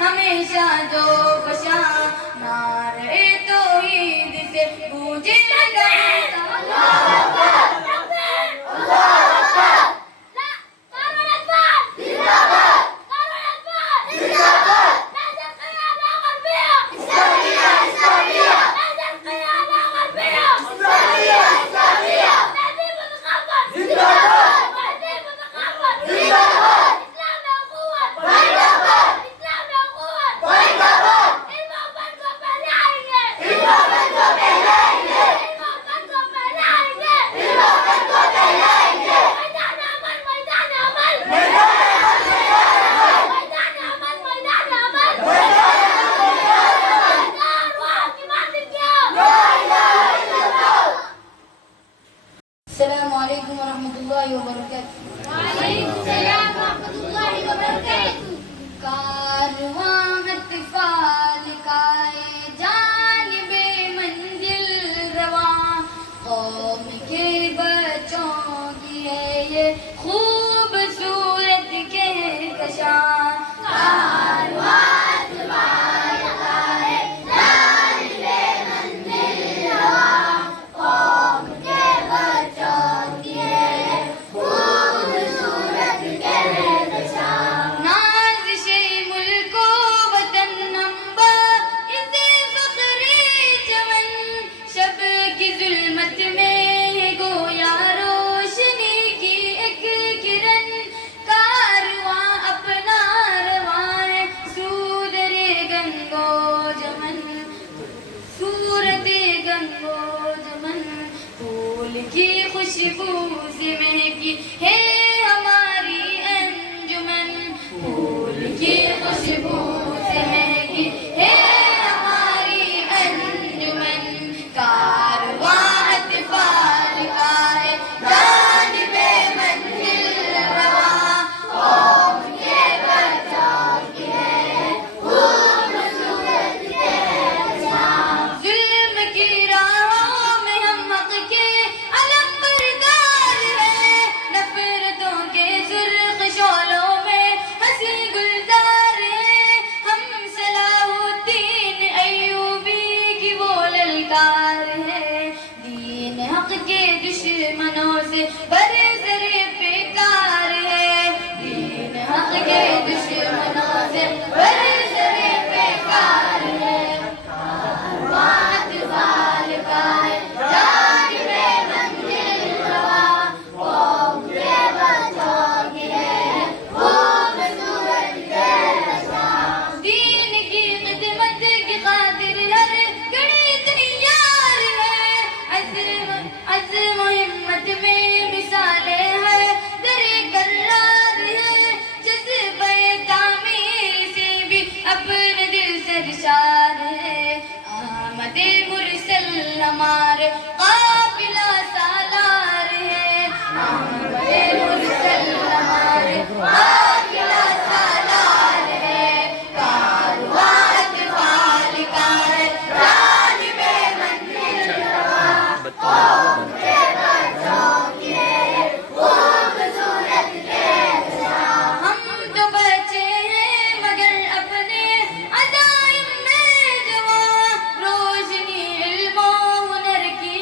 हमेशा जो बशा नारे तौहीद से गूंजे Assalamualaikum warahmatullahi wabarakatuh. Waalaikumsalam warahmatullahi wabarakatuh. कारवां इत्तिफाल काए जानिबे मंजिल रवां कौम के बच्चों की है ये खूबसूरत कहकशां की खुशबू से महकी है हमारी अंजुमन फूल की खुशबू से महकी है हमारी अंजुमन कारवां इत्तिफाल का है जानिबे मंजिल रवां कौम के बच्चों की है खूबसूरत कहकशां जुल्म की राहों में हम हक के के दुश्मनों से बरसरे बेकार है दीन हक के दुश्मनों से बरसरे बेकार है कारवां इत्तिफाल का है जानिबे मंजिल रवां कौम के बच्चों की है खूबसूरत कहकशां दीन की खिदमत की खातिर हर घड़ी तैयार है अज़्म हिम्मत में मिसालें हैं दरे करार है जज़्बे तामीर से भी अपने दिल सरशार है आमदे मुरसल हमारे काफिला सालार है आमदे मुरसल हमारे काफिला सालार है कारवां इत्तिफाल का है जानिबे मंजिल रवां कौम के बच्चों की है खूबसूरत कहकशां हम तो बच्चे हैं मगर अपने अज़ाइम में जवां रोशनी इल्म और हुनर की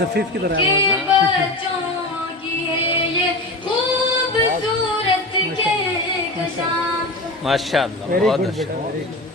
जफीफ की तरह के बच्चों की है ये खूबसूरत कहकशां। माशाल्लाह, वेरी बहुत गुड अच्छा। बेटा, वेरी गुड।